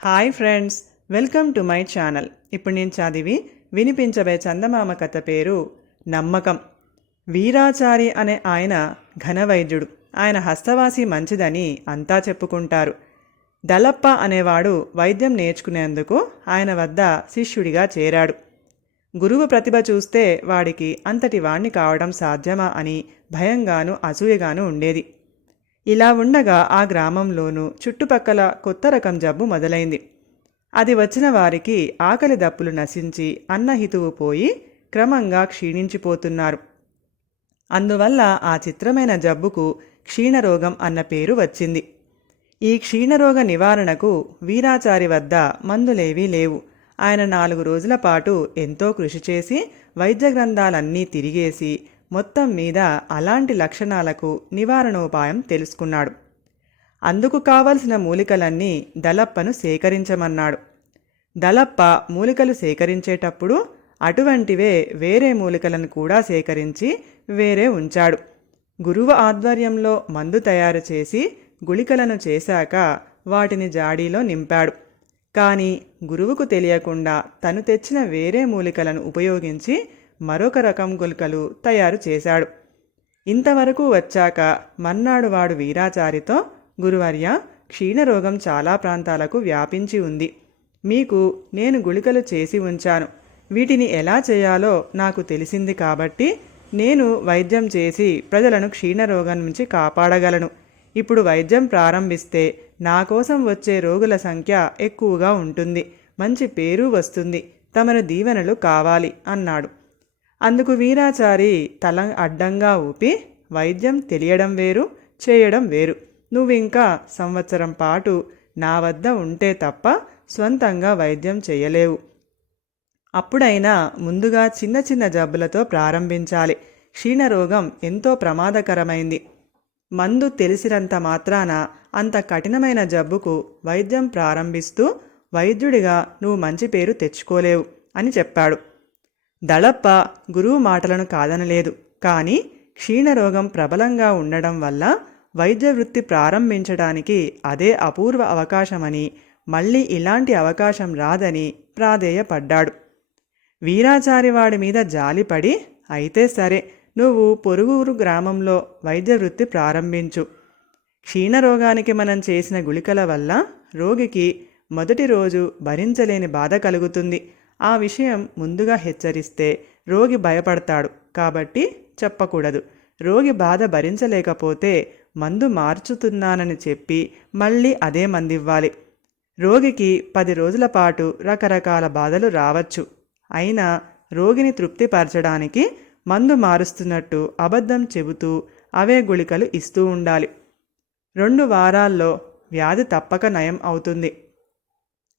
Hi friends, welcome to my channel. ఇప్పుడు నేను చదివి వినిపించబే చందమామ కథ పేరు నమ్మకం. వీరాచారి అనే ఆయన ఘనవైద్యుడు. ఆయన హస్తవాసి మంచిదని అంతా చెప్పుకుంటారు. దళప్ప అనేవాడు వైద్యం నేర్చుకునేందుకు ఆయన వద్ద శిష్యుడిగా చేరాడు. గురువు ప్రతిభ చూస్తే వాడికి అంతటి వాణ్ణి కావడం సాధ్యమా అని భయంగాను అసూయగాను ఉండేది. ఇలా ఉండగా ఆ గ్రామంలోనూ చుట్టుపక్కల కొత్త రకం జబ్బు మొదలైంది. అది వచ్చిన వారికి ఆకలి దప్పులు నశించి అన్నహితువు పోయి క్రమంగా క్షీణించిపోతున్నారు. అందువల్ల ఆ చిత్రమైన జబ్బుకు క్షీణరోగం అన్న పేరు వచ్చింది. ఈ క్షీణరోగ నివారణకు వీరాచారి వద్ద మందులేవీ లేవు. ఆయన 4 రోజుల పాటు ఎంతో కృషి చేసి వైద్య గ్రంథాలన్నీ తిరిగేసి మొత్తం మీద అలాంటి లక్షణాలకు నివారణోపాయం తెలుసుకున్నాడు. అందుకు కావలసిన మూలికలన్నీ దళప్పను సేకరించమన్నాడు. దళప్ప మూలికలు సేకరించేటప్పుడు అటువంటివే వేరే మూలికలను కూడా సేకరించి వేరే ఉంచాడు. గురువు ఆధ్వర్యంలో మందు తయారు చేసి గుళికలను చేశాక వాటిని జాడీలో నింపాడు. కానీ గురువుకు తెలియకుండా తను తెచ్చిన వేరే మూలికలను ఉపయోగించి మరొక రకం గుళికలు తయారు చేశాడు. ఇంతవరకు వచ్చాక మర్నాడు వాడు వీరాచారితో, గురువర్య, క్షీణరోగం చాలా ప్రాంతాలకు వ్యాపించి ఉంది. మీకు నేను గుళికలు చేసి ఉంచాను. వీటిని ఎలా చేయాలో నాకు తెలిసింది కాబట్టి నేను వైద్యం చేసి ప్రజలను క్షీణరోగం నుంచి కాపాడగలను. ఇప్పుడు వైద్యం ప్రారంభిస్తే నా కోసం వచ్చే రోగుల సంఖ్య ఎక్కువగా ఉంటుంది. మంచి పేరు వస్తుంది. తమరి దీవెనలు కావాలి అన్నాడు. అందుకు వీరాచారి తల అడ్డంగా ఊపి, వైద్యం తెలియడం వేరు, చేయడం వేరు. నువ్వింకా సంవత్సరం పాటు నా వద్ద ఉంటే తప్ప స్వంతంగా వైద్యం చేయలేవు. అప్పుడైనా ముందుగా చిన్న చిన్న జబ్బులతో ప్రారంభించాలి. క్షీణరోగం ఎంతో ప్రమాదకరమైంది. మందు తెలిసినంత మాత్రాన అంత కఠినమైన జబ్బుకు వైద్యం ప్రారంభిస్తూ వైద్యుడిగా నువ్వు మంచి పేరు తెచ్చుకోలేవు అని చెప్పాడు. దళప్ప గురువు మాటలను కాదనలేదు. కానీ క్షీణరోగం ప్రబలంగా ఉండడం వల్ల వైద్య వృత్తి ప్రారంభించడానికి అదే అపూర్వ అవకాశమని, మళ్ళీ ఇలాంటి అవకాశం రాదని ప్రాధేయపడ్డాడు. వీరాచారి వాడి మీద జాలిపడి, అయితే సరే, నువ్వు పొరుగురు గ్రామంలో వైద్య వృత్తి ప్రారంభించు. క్షీణరోగానికి మనం చేసిన గుళికల వల్ల రోగికి మొదటి రోజు భరించలేని బాధ కలుగుతుంది. ఆ విషయం ముందుగా హెచ్చరిస్తే రోగి భయపడతాడు కాబట్టి చెప్పకూడదు. రోగి బాధ భరించలేకపోతే మందు మార్చుతున్నానని చెప్పి మళ్ళీ అదే మందివ్వాలి. రోగికి 10 రోజుల పాటు రకరకాల బాధలు రావచ్చు. అయినా రోగిని తృప్తిపరచడానికి మందు మారుస్తున్నట్టు అబద్ధం చెబుతూ అవే గుళికలు ఇస్తూ ఉండాలి. 2 వారాల్లో వ్యాధి తప్పక నయం అవుతుంది.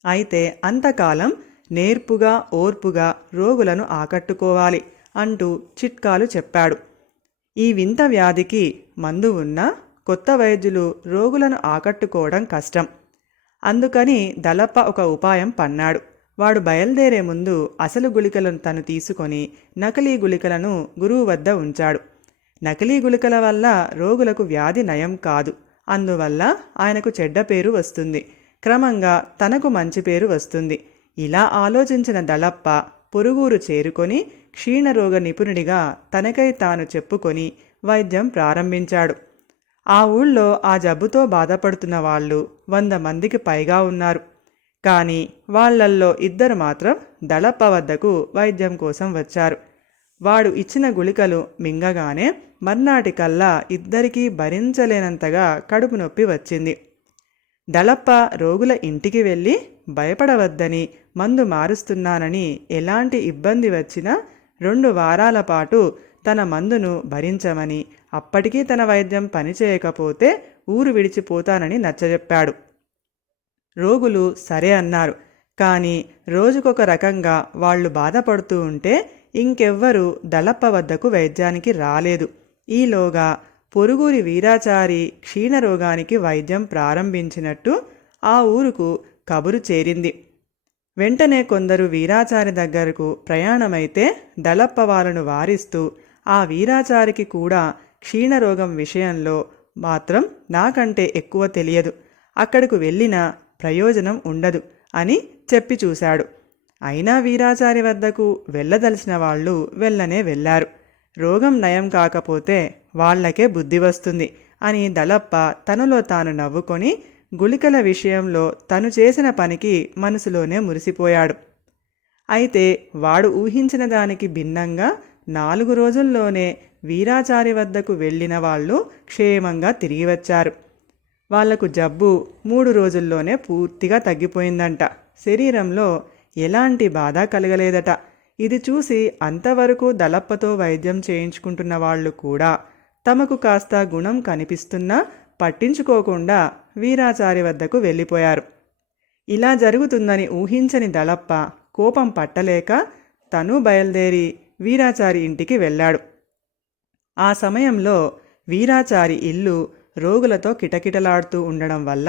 అయితే అంతకాలం నేర్పుగా ఓర్పుగా రోగులను ఆకట్టుకోవాలి అంటూ చిట్కాలు చెప్పాడు. ఈ వింత వ్యాధికి మందు ఉన్నా కొత్త వైద్యులు రోగులను ఆకట్టుకోవడం కష్టం. అందుకని దళప్ప ఒక ఉపాయం పన్నాడు. వాడు బయలుదేరే ముందు అసలు గుళికలను తను తీసుకొని నకిలీ గుళికలను గురువు వద్ద ఉంచాడు. నకిలీ గుళికల వల్ల రోగులకు వ్యాధి నయం కాదు. అందువల్ల ఆయనకు చెడ్డ పేరు వస్తుంది. క్రమంగా తనకు మంచి పేరు వస్తుంది. ఇలా ఆలోచించిన దళప్ప పొరుగురు చేరుకొని క్షీణరోగ నిపుణుడిగా తనకై తాను చెప్పుకొని వైద్యం ప్రారంభించాడు. ఆ ఊళ్ళో ఆ జబ్బుతో బాధపడుతున్న వాళ్ళు 100 మందికి పైగా ఉన్నారు. కానీ వాళ్లల్లో 2 మాత్రం దళప్ప వద్దకు వైద్యం కోసం వచ్చారు. వాడు ఇచ్చిన గుళికలు మింగగానే మర్నాటికల్లా 2రికీ భరించలేనంతగా కడుపు నొప్పి వచ్చింది. దళప్ప రోగుల ఇంటికి వెళ్ళి భయపడవద్దని, మందు మారుస్తున్నానని, ఎలాంటి ఇబ్బంది వచ్చినా 2 వారాల పాటు తన మందును భరించమని, అప్పటికీ తన వైద్యం పనిచేయకపోతే ఊరు విడిచిపోతానని నచ్చజెప్పాడు. రోగులు సరే అన్నారు. కానీ రోజుకొక రకంగా వాళ్ళు బాధపడుతూ ఉంటే ఇంకెవ్వరూ దళప్ప వద్దకు వైద్యానికి రాలేదు. ఈలోగా పొరుగురి వీరాచారి క్షీణరోగానికి వైద్యం ప్రారంభించినట్టు ఆ ఊరుకు కబురు చేరింది. వెంటనే కొందరు వీరాచారి దగ్గరకు ప్రయాణమైతే దళప్ప వాళ్ళను వారిస్తూ, ఆ వీరాచారికి కూడా క్షీణరోగం విషయంలో మాత్రం నాకంటే ఎక్కువ తెలియదు. అక్కడకు వెళ్ళినా ప్రయోజనం ఉండదు అని చెప్పి చూశాడు. అయినా వీరాచారి వద్దకు వెళ్ళదలిచిన వాళ్ళు వెళ్ళనే వెళ్ళారు. రోగం నయం కాకపోతే వాళ్లకే బుద్ధి వస్తుంది అని దళప్ప తనలో తాను నవ్వుకొని గుళికల విషయంలో తను చేసిన పనికి మనసులోనే మురిసిపోయాడు. అయితే వాడు ఊహించిన దానికి భిన్నంగా 4 రోజుల్లోనే వీరాచారి వద్దకు వెళ్ళిన వాళ్ళు క్షేమంగా తిరిగి వచ్చారు. వాళ్లకు జబ్బు 3 రోజుల్లోనే పూర్తిగా తగ్గిపోయిందంట. శరీరంలో ఎలాంటి బాధ కలగలేదట. ఇది చూసి అంతవరకు దళప్పతో వైద్యం చేయించుకుంటున్న వాళ్ళు కూడా తమకు కాస్త గుణం కనిపిస్తున్నా పట్టించుకోకుండా వీరాచారి వద్దకు వెళ్ళిపోయారు. ఇలా జరుగుతుందని ఊహించని దళప్ప కోపం పట్టలేక తను బయలుదేరి వీరాచారి ఇంటికి వెళ్ళాడు. ఆ సమయంలో వీరాచారి ఇల్లు రోగులతో కిటకిటలాడుతూ ఉండడం వల్ల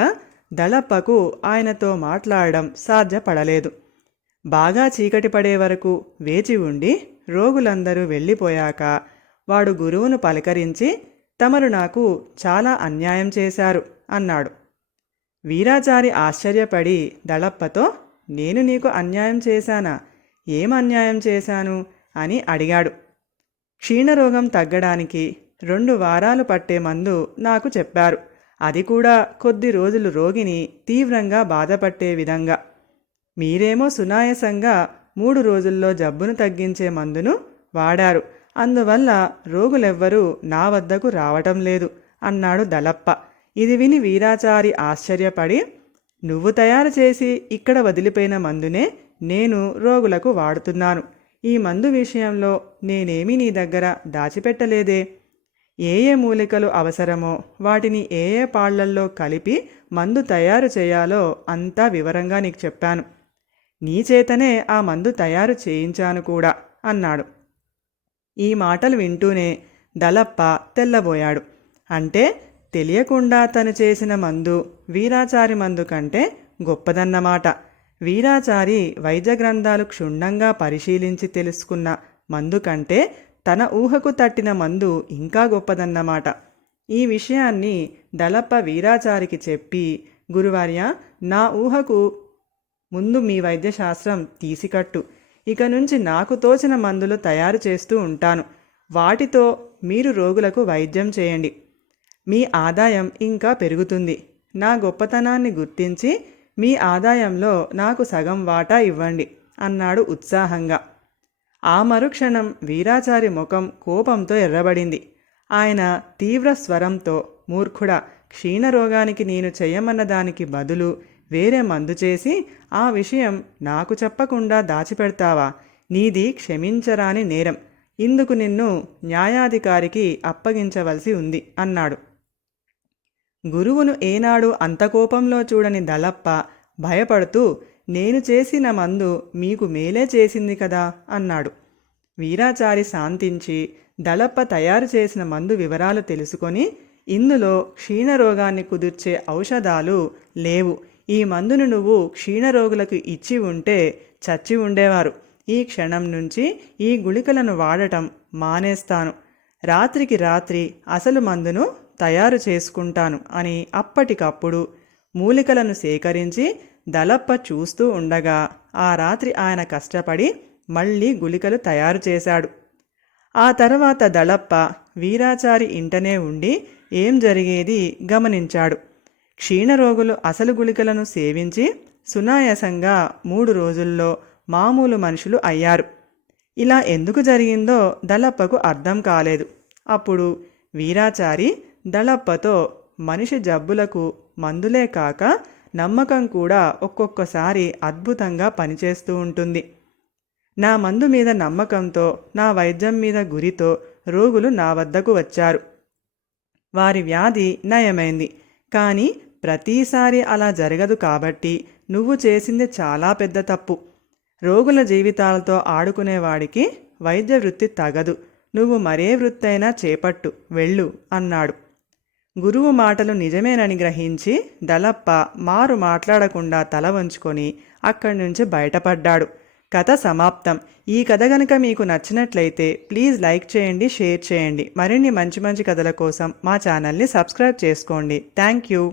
దళప్పకు ఆయనతో మాట్లాడడం సాధ్యపడలేదు. బాగా చీకటి పడే వరకు వేచి ఉండి రోగులందరూ వెళ్ళిపోయాక వాడు గురువును పలకరించి, తమరు నాకు చాలా అన్యాయం చేశారు అన్నాడు. వీరాచారి ఆశ్చర్యపడి దళప్పతో, నేను నీకు అన్యాయం చేశానా? ఏం అన్యాయం చేశాను అని అడిగాడు. క్షీణరోగం తగ్గడానికి 2 వారాలు పట్టే మందు నాకు చెప్పారు. అది కూడా కొద్ది రోజులు రోగిని తీవ్రంగా బాధపట్టే విధంగా. మీరేమో సునాయాసంగా 3 రోజుల్లో జబ్బును తగ్గించే మందును వాడారు. అందువల్ల రోగులెవ్వరూ నా వద్దకు రావటం లేదు అన్నాడు దళప్ప. ఇది విని వీరాచారి ఆశ్చర్యపడి, నువ్వు తయారు చేసి ఇక్కడ వదిలిపోయిన మందునే నేను రోగులకు వాడుతున్నాను. ఈ మందు విషయంలో నేనేమీ నీ దగ్గర దాచిపెట్టలేదే. ఏ ఏ మూలికలు అవసరమో వాటిని ఏ ఏ పాళ్లల్లో కలిపి మందు తయారు చేయాలో అంతా వివరంగా నీకు చెప్పాను. నీ చేతనే ఆ మందు తయారు చేయించాను కూడా అన్నాడు. ఈ మాటలు వింటూనే దళప్ప తెల్లబోయాడు. అంటే తెలియకుండా తను చేసిన మందు వీరాచారి మందు కంటే గొప్పదన్నమాట. వీరాచారి వైద్య గ్రంథాలు క్షుణ్ణంగా పరిశీలించి తెలుసుకున్న మందు కంటే తన ఊహకు తట్టిన మందు ఇంకా గొప్పదన్నమాట. ఈ విషయాన్ని దళప్ప వీరాచారికి చెప్పి, గురువర్య, నా ఊహకు ముందు మీ వైద్యశాస్త్రం తీసికట్టు. ఇక నుంచి నాకు తోచిన మందులు తయారు చేస్తూ ఉంటాను. వాటితో మీరు రోగులకు వైద్యం చేయండి. మీ ఆదాయం ఇంకా పెరుగుతుంది. నా గొప్పతనాన్ని గుర్తించి మీ ఆదాయంలో నాకు సగం వాటా ఇవ్వండి అన్నాడు ఉత్సాహంగా. ఆ మరుక్షణం వీరాచారి ముఖం కోపంతో ఎర్రబడింది. ఆయన తీవ్ర స్వరంతో, మూర్ఖుడా, క్షీణరోగానికి నేను చెయ్యమన్న దానికి బదులు వేరే మందు చేసి ఆ విషయం నాకు చెప్పకుండా దాచిపెడతావా? నీది క్షమించరాని నేరం. ఇందుకు నిన్ను న్యాయాధికారికి అప్పగించవలసి ఉంది అన్నాడు. గురువును ఏనాడు అంత కోపంలో చూడని దళప్ప భయపడుతూ, నేను చేసిన మందు మీకు మేలే చేసింది కదా అన్నాడు. వీరాచారి శాంతించి దళప్ప తయారు చేసిన మందు వివరాలు తెలుసుకొని, ఇందులో క్షీణరోగాన్ని కుదిర్చే ఔషధాలు లేవు. ఈ మందును నువ్వు క్షీణరోగులకు ఇచ్చి ఉంటే చచ్చి ఉండేవారు. ఈ క్షణం నుంచి ఈ గుళికలను వాడటం మానేస్తాను. రాత్రికి రాత్రి అసలు మందును తయారు చేసుకుంటాను అని అప్పటికప్పుడు మూలికలను సేకరించి దళప్ప చూస్తూ ఉండగా ఆ రాత్రి ఆయన కష్టపడి మళ్ళీ గుళికలు తయారు చేశాడు. ఆ తర్వాత దళప్ప వీరాచారి ఇంటనే ఉండి ఏం జరిగేది గమనించాడు. క్షీణరోగులు అసలు గుళికలను సేవించి సునాయాసంగా 3 రోజుల్లో మామూలు మనుషులు అయ్యారు. ఇలా ఎందుకు జరిగిందో దళప్పకు అర్థం కాలేదు. అప్పుడు వీరాచారి దళప్పతో, మనిషి జబ్బులకు మందులే కాక నమ్మకం కూడా ఒక్కొక్కసారి అద్భుతంగా పనిచేస్తూ ఉంటుంది. నా మందు మీద నమ్మకంతో, నా వైద్యం మీద గురితో రోగులు నా వద్దకు వచ్చారు. వారి వ్యాధి నయమైంది. కానీ ప్రతిసారి అలా జరగదు కాబట్టి నువ్వు చేసింది చాలా పెద్ద తప్పు. రోగుల జీవితాలతో ఆడుకునేవాడికి వైద్య వృత్తి తగదు. నువ్వు మరే వృత్తైనా చేపట్టు, వెళ్ళు అన్నాడు. గురువు మాటలు నిజమేనని గ్రహించి దళప్ప మారు మాట్లాడకుండా తల వంచుకొని అక్కడి నుంచి బయటపడ్డాడు. కథ సమాప్తం. ఈ కథ గనుక మీకు నచ్చినట్లయితే ప్లీజ్ లైక్ చేయండి, షేర్ చేయండి. మరిన్ని మంచి మంచి కథల కోసం మా ఛానల్ని సబ్స్క్రైబ్ చేసుకోండి. Thank you.